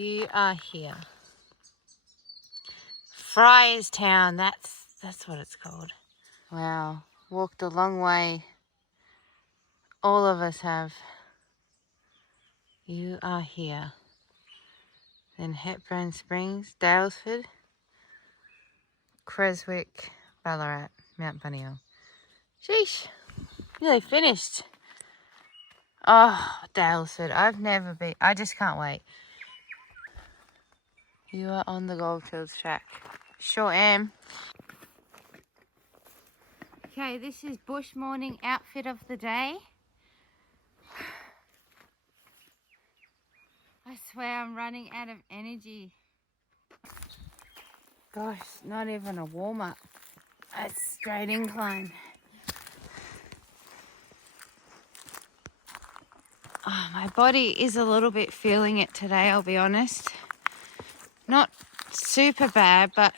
You are here. Friars Town, that's what it's called. Wow, walked a long way. All of us have. You are here. Then Hepburn Springs, Daylesford, Creswick, Ballarat, Mount Bunnyhill. Sheesh, nearly finished. Oh, Daylesford, I've never been. I just can't wait. You are on the Goldfields track. Sure am. Okay, this is bush morning outfit of the day. I swear I'm running out of energy. Gosh, not even a warm-up. It's straight incline. Oh, my body is a little bit feeling it today, I'll be honest. Not super bad, but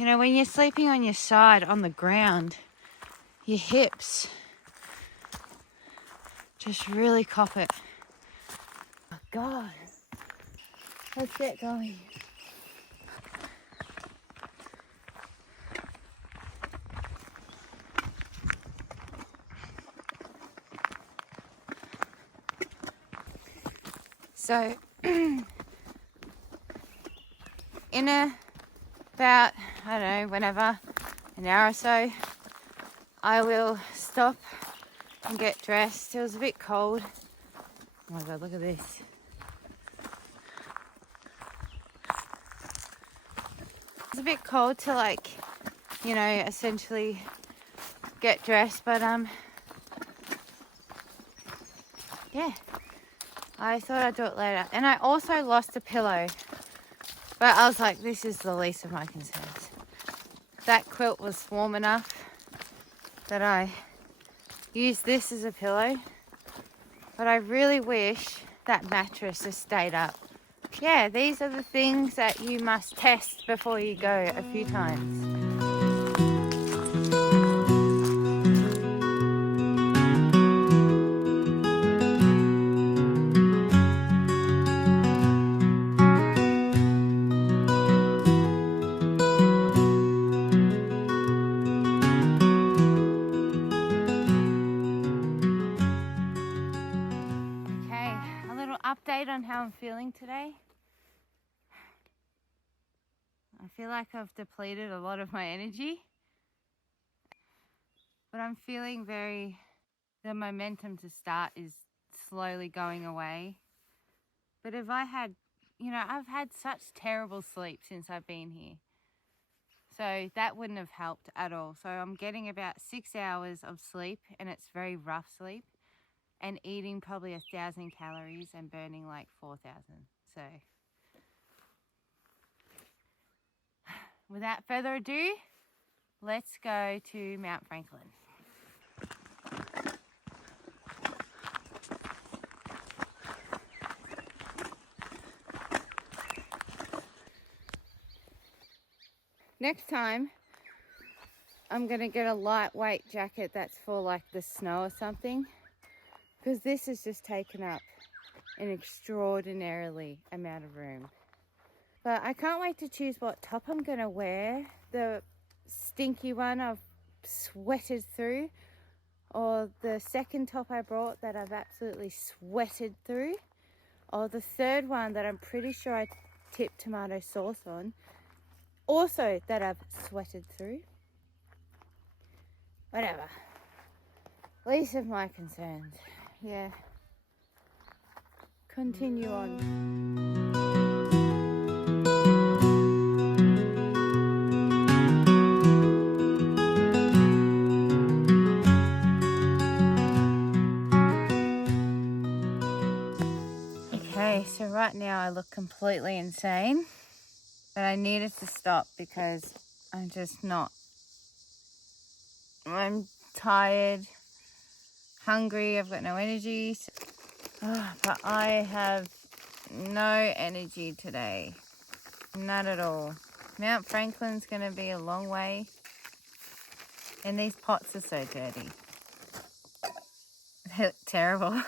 you know, when you're sleeping on your side on the ground, your hips just really cop it. Oh God, let's get going. So, in about, I don't know, whenever, an hour or so, I will stop and get dressed. It was a bit cold. Oh my God, look at this. It's a bit cold to, like, you know, essentially get dressed, but yeah, I thought I'd do it later. And I also lost a pillow, but I was like, this is the least of my concerns. That quilt was warm enough that I used this as a pillow, but I really wish that mattress just stayed up. Yeah, these are the things that you must test before you go a few times. Okay, a little update on how I'm feeling today. I feel like I've depleted a lot of my energy, but I'm feeling the momentum to start is slowly going away. But if I had, you know, I've had such terrible sleep since I've been here. So that wouldn't have helped at all. So I'm getting about 6 hours of sleep, and it's very rough sleep, and eating probably 1,000 calories and burning like 4,000. So without further ado, let's go to Mount Franklin. Next time, I'm gonna get a lightweight jacket that's for like the snow or something, because this has just taken up an extraordinarily amount of room. But I can't wait to choose what top I'm gonna wear. The stinky one I've sweated through, or the second top I brought that I've absolutely sweated through, or the third one that I'm pretty sure I tipped tomato sauce on, also that I've sweated through. Whatever. Least of my concerns. Yeah. Continue on. Okay, so right now I look completely insane, but I needed to stop because I'm just not. I'm tired, hungry, I've got no energy. But I have no energy today. None at all. Mount Franklin's going to be a long way, and these pots are so dirty. They look terrible.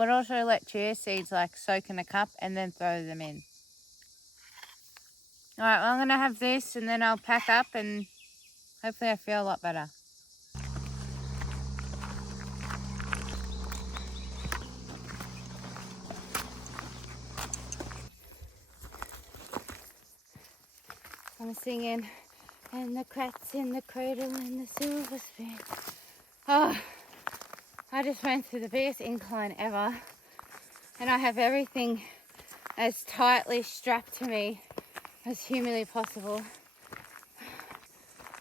but also let chia seeds like soak in a cup and then throw them in. All right, well, I'm gonna have this and then I'll pack up and hopefully I feel a lot better. I'm singing, and the cat's in the cradle and the silver spoon. Oh, I just went through the biggest incline ever, and I have everything as tightly strapped to me as humanly possible.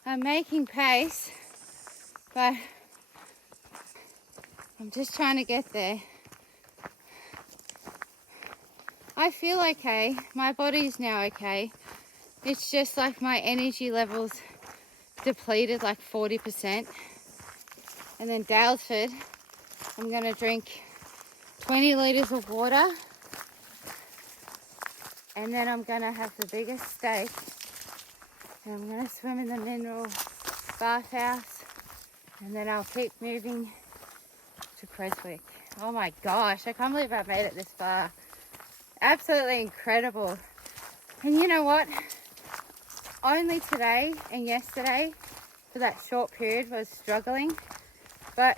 I'm making pace, but I'm just trying to get there. I feel okay. My body's now okay. It's just like my energy levels depleted like 40%. And then Daylesford, I'm going to drink 20 litres of water. And then I'm going to have the biggest steak. And I'm going to swim in the mineral bathhouse. And then I'll keep moving to Creswick. Oh my gosh, I can't believe I've made it this far. Absolutely incredible. And you know what? Only today and yesterday, for that short period, was struggling. But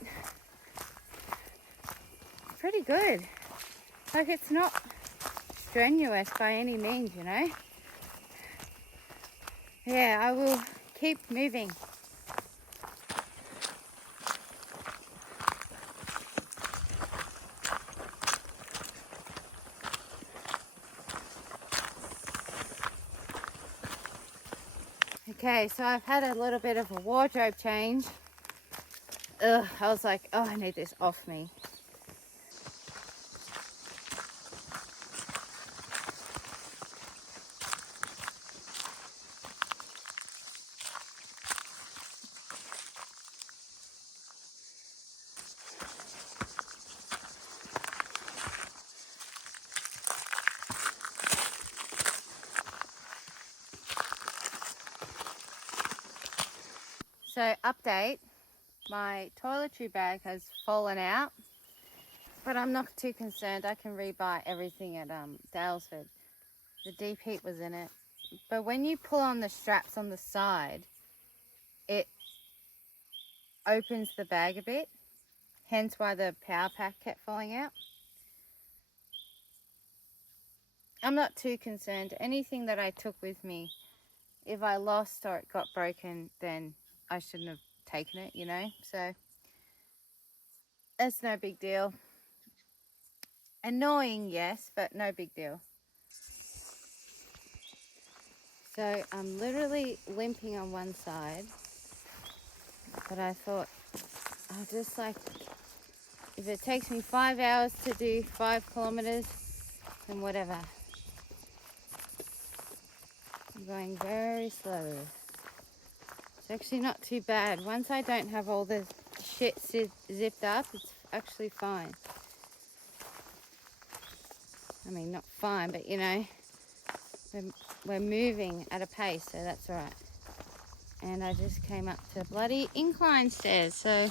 pretty good. Like, it's not strenuous by any means, you know. Yeah, I will keep moving. Okay, so I've had a little bit of a wardrobe change. I was like, oh, I need this off me. So, update, my toiletry bag has fallen out, but I'm not too concerned. I can rebuy everything at Daylesford. The deep heat was in it. But when you pull on the straps on the side, it opens the bag a bit, hence why the power pack kept falling out. I'm not too concerned. Anything that I took with me, if I lost or it got broken, then I shouldn't have taken it, you know. So it's no big deal. Annoying, yes, but no big deal. So I'm literally limping on one side, but I thought I'll just like, if it takes me 5 hours to do 5 kilometers, then whatever. I'm going very slow. It's actually not too bad. Once I don't have all the shit zipped up, it's actually fine. I mean, not fine, but you know, we're moving at a pace, so that's all right. And I just came up to bloody incline stairs, so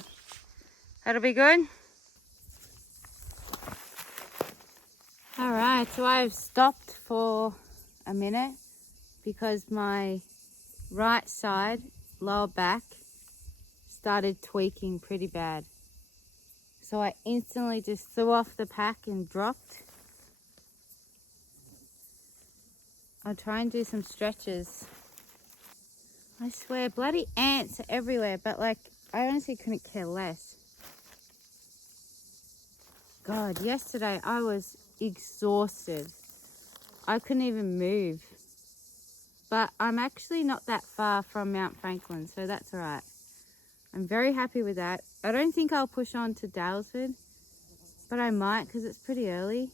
that'll be good. All right, so I've stopped for a minute because my right side, lower back, started tweaking pretty bad. So I instantly just threw off the pack and dropped. I'll try and do some stretches. I swear, bloody ants are everywhere, but like, I honestly couldn't care less. God, yesterday I was exhausted. I couldn't even move. But I'm actually not that far from Mount Franklin, so that's all right. I'm very happy with that. I don't think I'll push on to Daylesford, but I might because it's pretty early.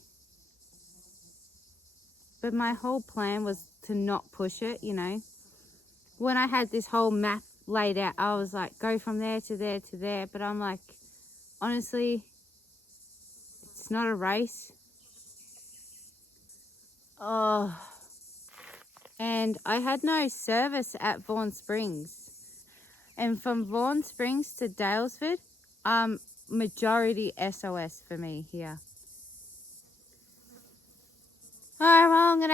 But my whole plan was to not push it, you know. When I had this whole map laid out, I was like, go from there to there to there. But I'm like, honestly, it's not a race. Oh. And I had no service at Vaughan Springs. And from Vaughan Springs to Daylesford, majority SOS for me here.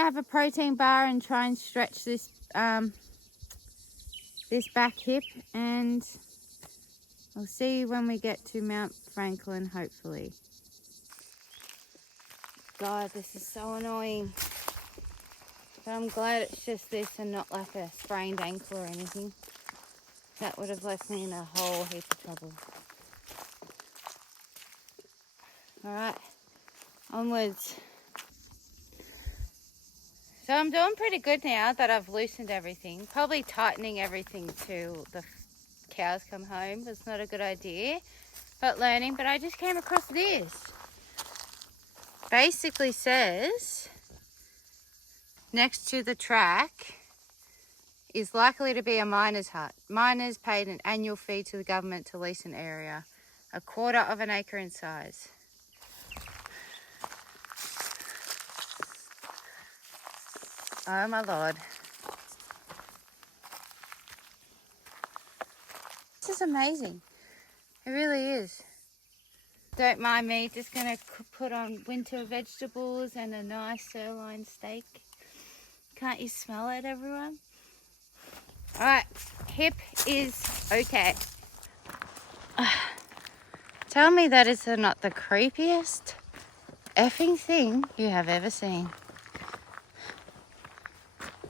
have a protein bar and try and stretch this this back hip, and I'll see you when we get to Mount Franklin, hopefully. God, this is so annoying. But I'm glad it's just this and not like a sprained ankle or anything. That would have left me in a whole heap of trouble. Alright, onwards. So I'm doing pretty good now that I've loosened everything. Probably tightening everything till the cows come home was not a good idea. But learning, but I just came across this. Basically says, next to the track is likely to be a miner's hut. Miners paid an annual fee to the government to lease an area, 1/4 of an acre in size. Oh my Lord. This is amazing. It really is. Don't mind me, just gonna put on winter vegetables and a nice sirloin steak. Can't you smell it, everyone? Alright, hip is okay. Tell me that is not the creepiest effing thing you have ever seen.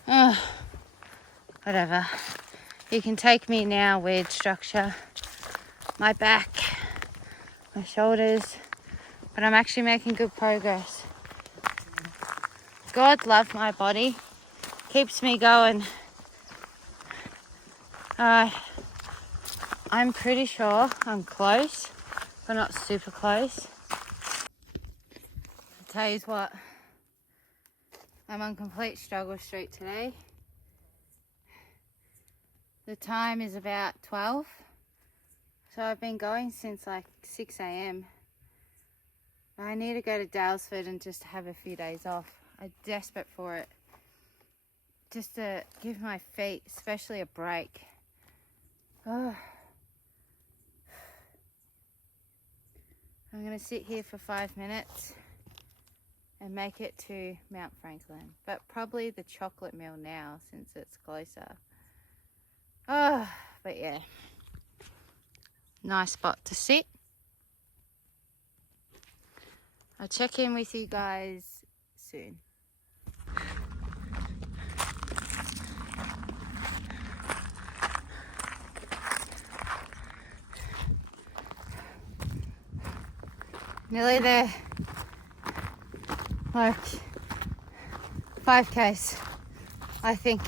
Oh, whatever. You can take me now, weird structure. My back, my shoulders, but I'm actually making good progress. God love my body, keeps me going. I'm pretty sure I'm close, but not super close. I'll tell you what, I'm on complete struggle street today. The time is about 12, so I've been going since like 6 a.m. I need to go to Daylesford and just have a few days off. I'm desperate for it. Just to give my feet, especially a break. Oh. I'm going to sit here for 5 minutes and make it to Mount Franklin. But probably the chocolate mill now since it's closer. Oh, but yeah. Nice spot to sit. I'll check in with you guys soon. Nearly there. Like 5Ks, I think.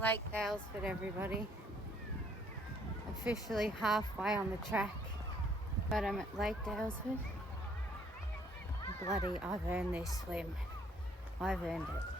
Lake Daylesford, everybody. Officially halfway on the track, but I'm at Lake Daylesford. Bloody, I've earned this swim. I've earned it.